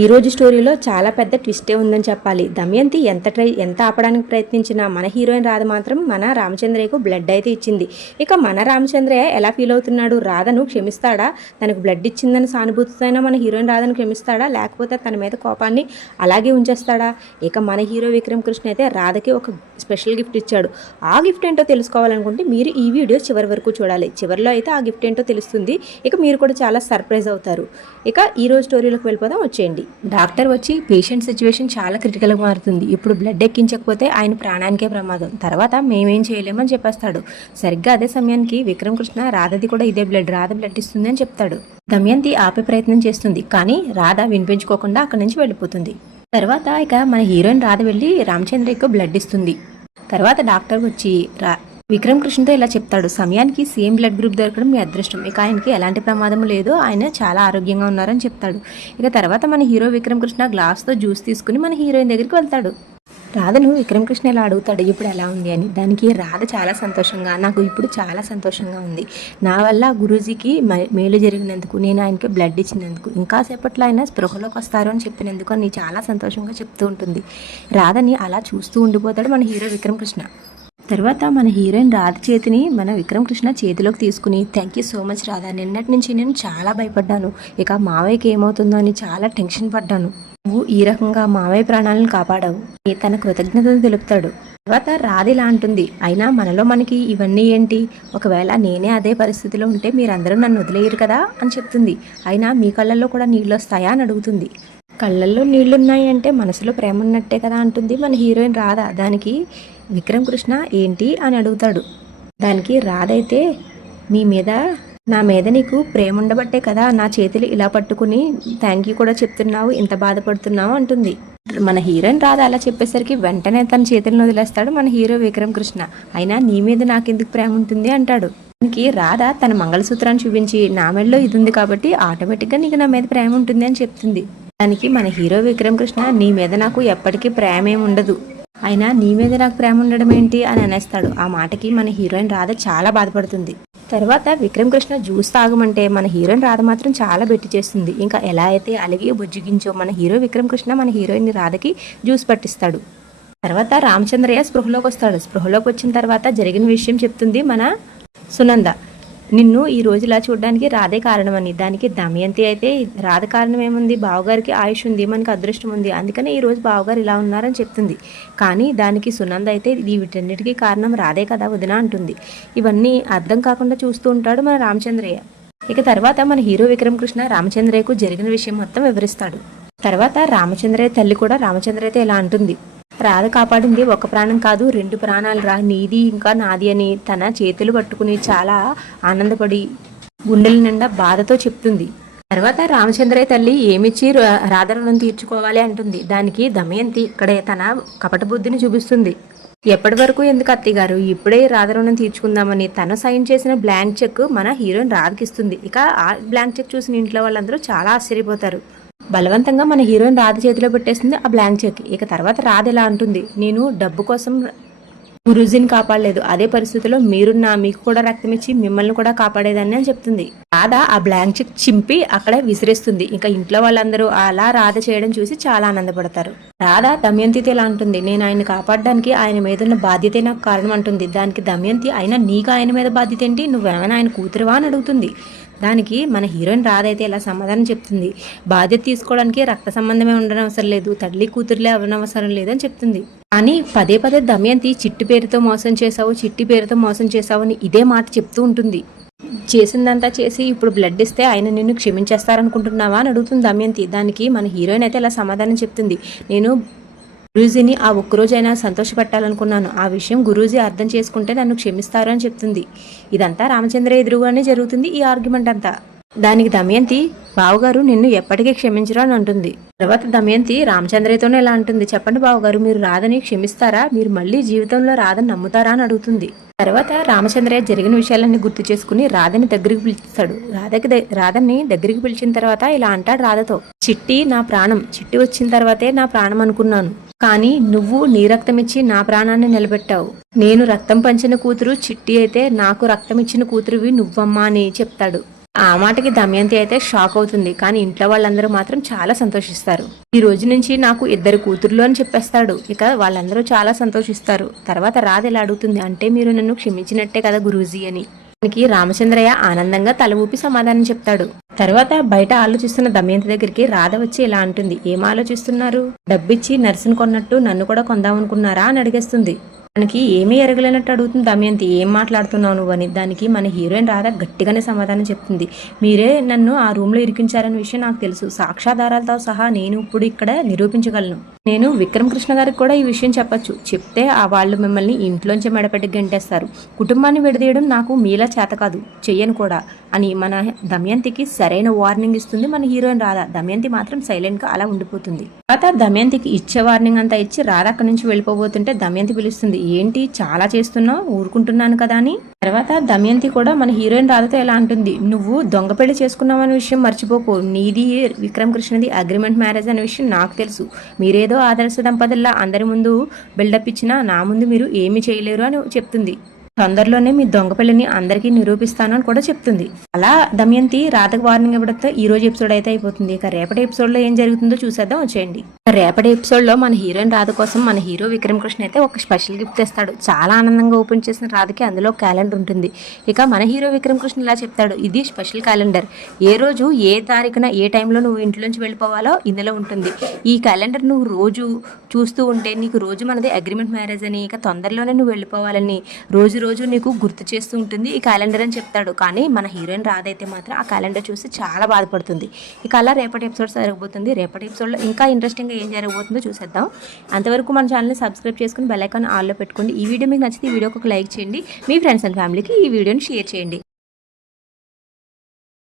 ఈ రోజు స్టోరీలో చాలా పెద్ద ట్విస్టే ఉందని చెప్పాలి. దమయంతి ఎంత ఆపడానికి ప్రయత్నించినా మన హీరోయిన్ రాధ మాత్రం మన రామచంద్రయ్యకు బ్లడ్ అయితే ఇచ్చింది. ఇక మన రామచంద్రయ్య ఎలా ఫీల్ అవుతున్నాడు? రాధను క్షమిస్తాడా? తనకు బ్లడ్ ఇచ్చిందని సానుభూతితోనే మన హీరోయిన్ రాధను క్షమిస్తాడా, లేకపోతే తన మీద కోపాన్ని అలాగే ఉంచేస్తాడా? ఇక మన హీరో విక్రమ్ కృష్ణ అయితే రాధకి ఒక స్పెషల్ గిఫ్ట్ ఇచ్చాడు. ఆ గిఫ్ట్ ఏంటో తెలుసుకోవాలనుకుంటే మీరు ఈ వీడియో చివరి వరకు చూడాలి. చివరిలో అయితే ఆ గిఫ్ట్ ఏంటో తెలుస్తుంది. ఇక మీరు కూడా చాలా సర్ప్రైజ్ అవుతారు. ఇక ఈ రోజు స్టోరీలోకి వెళ్ళిపోదాం, వచ్చేయండి. డాక్టర్ వచ్చి పేషెంట్ సిచ్యువేషన్ చాలా క్రిటికల్గా మారుతుంది, ఇప్పుడు బ్లడ్ ఎక్కించకపోతే ఆయన ప్రాణానికే ప్రమాదం, తర్వాత మేమేం చేయలేమని చెప్పేస్తాడు. సరిగ్గా అదే సమయానికి విక్రమ్ కృష్ణ రాధది కూడా ఇదే బ్లడ్, రాధ బ్లడ్ ఇస్తుంది అని చెప్తాడు. దమయంతి ఆపే ప్రయత్నం చేస్తుంది, కానీ రాధ వినిపించుకోకుండా అక్కడి నుంచి వెళ్ళిపోతుంది. తర్వాత ఇక మన హీరోయిన్ రాధ వెళ్ళి రామచంద్రయ్యకు బ్లడ్ ఇస్తుంది. తర్వాత డాక్టర్ వచ్చి విక్రమ్ కృష్ణతో ఇలా చెప్తాడు, సమయానికి సేమ్ బ్లడ్ గ్రూప్ దొరకడం మీ అదృష్టం, ఇక ఆయనకి ఎలాంటి ప్రమాదం లేదు, ఆయన చాలా ఆరోగ్యంగా ఉన్నారని చెప్తాడు. ఇక తర్వాత మన హీరో విక్రమ్ కృష్ణ గ్లాస్తో జ్యూస్ తీసుకుని మన హీరోయిన్ దగ్గరికి వెళ్తాడు. రాధను విక్రమ్ కృష్ణ ఇలా అడుగుతాడు, ఇప్పుడు ఎలా ఉంది అని. దానికి రాధ చాలా సంతోషంగా, నాకు ఇప్పుడు చాలా సంతోషంగా ఉంది, నా వల్ల గురూజీకి మేలు జరిగినందుకు, నేను ఆయనకి బ్లడ్ ఇచ్చినందుకు, ఇంకా సేపట్లో ఆయన స్పృహలోకి వస్తారు అని చెప్పినందుకు అని చాలా సంతోషంగా చెప్తూ ఉంటుంది. రాధని అలా చూస్తూ ఉండిపోతాడు మన హీరో విక్రమ్ కృష్ణ. తర్వాత మన హీరోయిన్ రాధ చేతిని మన విక్రమ్ కృష్ణ చేతిలోకి తీసుకుని, thank you so much Radha, నిన్నటి నుంచి నేను చాలా భయపడ్డాను, ఇక మావయ్యకి ఏమవుతుందో అని చాలా టెన్షన్ పడ్డాను, నువ్వు ఈ రకంగా మావయ్య ప్రాణాలను కాపాడావు, తన కృతజ్ఞతలు తెలుపుతాడు. తర్వాత రాధ ఇలా అంటుంది, అయినా మనలో మనకి ఇవన్నీ ఏంటి, ఒకవేళ నేనే అదే పరిస్థితిలో ఉంటే మీరందరూ నన్ను వదిలేయరు కదా అని చెప్తుంది. అయినా మీ కళ్ళల్లో కూడా నీళ్ళు వస్తాయా అని అడుగుతుంది. కళ్ళల్లో నీళ్లున్నాయి అంటే మనసులో ప్రేమ ఉన్నట్టే కదా అంటుంది మన హీరోయిన్ రాధ. దానికి విక్రమ్ కృష్ణ ఏంటి అని అడుగుతాడు. దానికి రాధ అయితే, నా మీద నీకు ప్రేమ ఉండబట్టే కదా నా చేతులు ఇలా పట్టుకుని థ్యాంక్ యూ కూడా చెప్తున్నావు, ఇంత బాధపడుతున్నావు అంటుంది. మన హీరోయిన్ రాధ అలా చెప్పేసరికి వెంటనే తన చేతులను వదిలేస్తాడు మన హీరో విక్రమ్ కృష్ణ. అయినా నీ మీద నాకెందుకు ప్రేమ ఉంటుంది అంటాడు. దానికి రాధ తన మంగళసూత్రాన్ని చూపించి, నా మెడలో ఇది ఉంది కాబట్టి ఆటోమేటిక్గా నీకు నా మీద ప్రేమ ఉంటుంది అని చెప్తుంది. దానికి మన హీరో విక్రమ్ కృష్ణ, నీ మీద నాకు ఎప్పటికీ ప్రేమ ఏమి ఉండదు, అయినా నీ మీద నాకు ప్రేమ ఉండడం ఏంటి అని అనేస్తాడు. ఆ మాటకి మన హీరోయిన్ రాధ చాలా బాధపడుతుంది. తర్వాత విక్రమ్ కృష్ణ జ్యూస్ తాగమంటే మన హీరోయిన్ రాధ మాత్రం చాలా బెట్టి చేస్తుంది. ఇంకా ఎలా అయితే అలిగి బుజ్జిగించో మన హీరో విక్రమ్ కృష్ణ మన హీరోయిన్ రాధకి జ్యూస్ పట్టిస్తాడు. తర్వాత రామచంద్రయ్య స్పృహలోకి వస్తాడు. స్పృహలోకి వచ్చిన తర్వాత జరిగిన విషయం చెప్తుంది మన సునంద. నిన్ను ఈ రోజు ఇలా చూడడానికి రాధే కారణమని. దానికి దమయంతి అయితే, రాధ కారణం ఏముంది, బావగారికి ఆయుష్ ఉంది, మనకి అదృష్టం ఉంది, అందుకనే ఈ రోజు బావగారు ఇలా ఉన్నారని చెప్తుంది. కానీ దానికి సునంద అయితే, వీటన్నిటికీ కారణం రాధే కదా వదిన అంటుంది. ఇవన్నీ అర్థం కాకుండా చూస్తూ ఉంటాడు మన రామచంద్రయ్య. ఇక తర్వాత మన హీరో విక్రమ్ కృష్ణ రామచంద్రయ్యకు జరిగిన విషయం మొత్తం వివరిస్తాడు. తర్వాత రామచంద్రయ్య తల్లి కూడా రామచంద్రయ్యతో ఇలా అంటుంది, రాధ కాపాడింది ఒక ప్రాణం కాదు, 2 ప్రాణాలు రా, నీది ఇంకా నాది అని తన చేతులు పట్టుకుని చాలా ఆనందపడి గుండెల నిండా బాధతో చెప్తుంది. తర్వాత రామచంద్రయ్య తల్లి ఏమిచ్చి రాధ రుణం తీర్చుకోవాలి అంటుంది. దానికి దమయంతి ఇక్కడే తన కపట బుద్ధిని చూపిస్తుంది. ఎప్పటి వరకు ఎందుకు అత్తయ్య గారు, ఇప్పుడే రాధ రుణం తీర్చుకుందామని తను సైన్ చేసిన బ్లాంక్ చెక్ మన హీరోయిన్ రాధకి ఇస్తుంది. ఇక ఆ బ్లాంక్ చెక్ చూసిన ఇంట్లో వాళ్ళందరూ చాలా ఆశ్చర్యపోతారు. బలవంతంగా మన హీరోయిన్ రాధ చేతిలో పెట్టేస్తుంది ఆ బ్లాంక్ చెక్. ఇక తర్వాత రాధ ఎలా అంటుంది, నేను డబ్బు కోసం గురూజీని కాపాడలేదు, అదే పరిస్థితిలో మీకు కూడా రక్తం ఇచ్చి మిమ్మల్ని కూడా కాపాడేదాన్ని అని చెప్తుంది. రాధ ఆ బ్లాంక్ చెక్ చింపి అక్కడే విసిరేస్తుంది. ఇంకా ఇంట్లో వాళ్ళందరూ అలా రాధ చేయడం చూసి చాలా ఆనందపడతారు. రాధ దమయంతితో ఎలా అంటుంది, నేను ఆయన కాపాడడానికి ఆయన మీద ఉన్న బాధ్యతే నాకు కారణం అంటుంది. దానికి దమయంతి, అయినా నీకు ఆయన మీద బాధ్యత ఏంటి, నువ్వేమైనా ఆయన కూతురువా అని అడుగుతుంది. దానికి మన హీరోయిన్ రాధ అయితే ఇలా సమాధానం చెప్తుంది, బాధ్యత తీసుకోవడానికి రక్త సంబంధమే ఉండనవసరం లేదు, తల్లి కూతురులే అవ్వనవసరం లేదని చెప్తుంది. కానీ పదే పదే దమయంతి చిట్టి పేరుతో మోసం చేశావు, చిట్టి పేరుతో మోసం చేశావు అని ఇదే మాట చెప్తూ ఉంటుంది. చేసిందంతా చేసి ఇప్పుడు బ్లడ్ ఇస్తే ఆయన నిన్ను క్షమించేస్తారనుకుంటున్నావా అని అడుగుతుంది దమయంతి. దానికి మన హీరోయిన్ అయితే ఇలా సమాధానం చెప్తుంది, నేను గురూజీని ఆ ఒక్కరోజైనా సంతోషపెట్టాలనుకున్నాను, ఆ విషయం గురూజీ అర్థం చేసుకుంటే నన్ను క్షమిస్తారు అని చెప్తుంది. ఇదంతా రామచంద్ర ఎదురుగానే జరుగుతుంది ఈ ఆర్గ్యుమెంట్ అంతా. దానికి దమయంతి, బావగారు నిన్ను ఎప్పటికీ క్షమించరు అని అంటుంది. తర్వాత దమయంతి రామచంద్రయ్యతోనే ఎలా అంటుంది, చెప్పండి బావగారు, మీరు రాధని క్షమిస్తారా, మీరు మళ్ళీ జీవితంలో రాధని నమ్ముతారా అని అడుగుతుంది. తర్వాత రామచంద్రయ్య జరిగిన విషయాలన్నీ గుర్తు చేసుకుని రాధని దగ్గరికి పిలుస్తాడు. రాధని దగ్గరికి పిలిచిన తర్వాత ఇలా అంటాడు రాధతో, చిట్టి నా ప్రాణం, చిట్టి వచ్చిన తర్వాతే నా ప్రాణం అనుకున్నాను, కానీ నువ్వు నీ రక్తం ఇచ్చి నా ప్రాణాన్ని నిలబెట్టావు, నేను రక్తం పంచిన కూతురు చిట్టి అయితే నాకు రక్తం ఇచ్చిన కూతురువి నువ్వమ్మా అని చెప్తాడు. ఆ మాటకి దమయంతి అయితే షాక్ అవుతుంది. కానీ ఇంట్లో వాళ్ళందరూ మాత్రం చాలా సంతోషిస్తారు. ఈ రోజు నుంచి నాకు 2 కూతుర్లు అని చెప్పేస్తాడు. ఇక వాళ్ళందరూ చాలా సంతోషిస్తారు. తర్వాత రాధ ఇలా అడుగుతుంది, అంటే మీరు నన్ను క్షమించినట్టే కదా గురూజీ అని. దానికి రామచంద్రయ్య ఆనందంగా తల ఊపి సమాధానం చెప్తాడు. తర్వాత బయట ఆలోచిస్తున్న దమయంతి దగ్గరికి రాధ వచ్చి ఇలా అంటుంది, ఏం ఆలోచిస్తున్నారు? డబ్బిచ్చి నర్సును కొన్నట్టు నన్ను కూడా కొందామనుకున్నారా అని అడిగేస్తుంది. మనకి ఏమీ ఎరగలేనట్టు అడుగుతుంది దమయంతి, ఏం మాట్లాడుతున్నావు నువ్వు అని. దానికి మన హీరోయిన్ రాధ గట్టిగానే సమాధానం చెప్తుంది, మీరే నన్ను ఆ రూమ్లో ఇరికించారనే విషయం నాకు తెలుసు. సాక్ష్యాధారాలతో సహా నేను ఇప్పుడు ఇక్కడ నిరూపించగలను. నేను విక్రమ్ కృష్ణ గారికి కూడా ఈ విషయం చెప్పొచ్చు. చెప్తే వాళ్ళు మిమ్మల్ని ఇంట్లోంచి మెడపెట్టి గంటేస్తారు. కుటుంబాన్ని విడదీయడం నాకు మీలా చేత కాదు, చెయ్యను కూడా అని మన దమయంతికి సరైన వార్నింగ్ ఇస్తుంది మన హీరోయిన్ రాధ. దమయంతి మాత్రం సైలెంట్గా అలా ఉండిపోతుంది. తర్వాత దమయంతికి ఇచ్చే వార్నింగ్ అంతా ఇచ్చి రాధ అక్కడి నుంచి వెళ్ళిపోబోతుంటే దమయంతి పిలుస్తుంది, ఏంటి చాలా చేస్తున్నావు, ఊరుకుంటున్నాను కదా అని. తర్వాత దమయంతి కూడా మన హీరోయిన్ రాధతో ఎలా అంటుంది, నువ్వు దొంగ పెళ్లి చేసుకున్నావు అనే విషయం మర్చిపోకు. నీది విక్రమ్ కృష్ణది అగ్రిమెంట్ మ్యారేజ్ అనే విషయం నాకు తెలుసు. మీరేదో ఆదర్శ దంపతుల్లా అందరి ముందు బిల్డప్ ఇచ్చినా నా ముందు మీరు ఏమీ చేయలేరు అని చెప్తుంది. తొందరలోనే మీ దొంగ పెళ్లిని అందరికీ నిరూపిస్తాను అని కూడా చెప్తుంది. అలా దమయంతి రాధకు వార్నింగ్ ఇవ్వడంతో ఈ రోజు ఎపిసోడ్ అయితే అయిపోతుంది. ఇక రేపటి ఎపిసోడ్ లో ఏం జరుగుతుందో చూసేద్దాం వచ్చేయండి. రేపటి ఎపిసోడ్ లో మన హీరోయిన్ రాధ కోసం మన హీరో విక్రమ్ కృష్ణ అయితే ఒక స్పెషల్ గిఫ్ట్ తెస్తాడు. చాలా ఆనందంగా ఓపెన్ చేసిన రాధకి అందులో క్యాలెండర్ ఉంటుంది. ఇక మన హీరో విక్రమ్ కృష్ణ ఇలా చెప్తాడు, ఇది స్పెషల్ క్యాలెండర్. ఏ రోజు ఏ తారీఖున ఏ టైంలో నువ్వు ఇంట్లోంచి వెళ్ళిపోవాలో ఇందులో ఉంటుంది. ఈ క్యాలెండర్ నువ్వు రోజు చూస్తూ ఉంటే నీకు రోజు మనది అగ్రిమెంట్ మ్యారేజ్ అని, ఇక తొందరలోనే నువ్వు వెళ్ళిపోవాలని రోజు నీకు గుర్తు చేస్తూ ఉంటుంది ఈ క్యాలెండర్ అని చెప్తాడు. కానీ మన హీరోయిన్ రాధ అయితే మాత్రం ఆ క్యాలెండర్ చూసి చాలా బాధపడుతుంది. ఇక అలా రేపటి ఎపిసోడ్ జరగబోతుంది. రేపటి ఎపిసోడ్లో ఇంకా ఇంట్రెస్టింగ్గా ఏం జరగబోతుందో చూసేద్దాం. అంతవరకు మన ఛానల్ని సబ్స్క్రైబ్ చేసుకుని బెల్ ఐకాన్ ఆల్లో పెట్టుకోండి. ఈ వీడియో మీకు నచ్చితే ఈ వీడియోకి ఒక లైక్ చేయండి. మీ ఫ్రెండ్స్ అండ్ ఫ్యామిలీకి ఈ వీడియోని షేర్ చేయండి.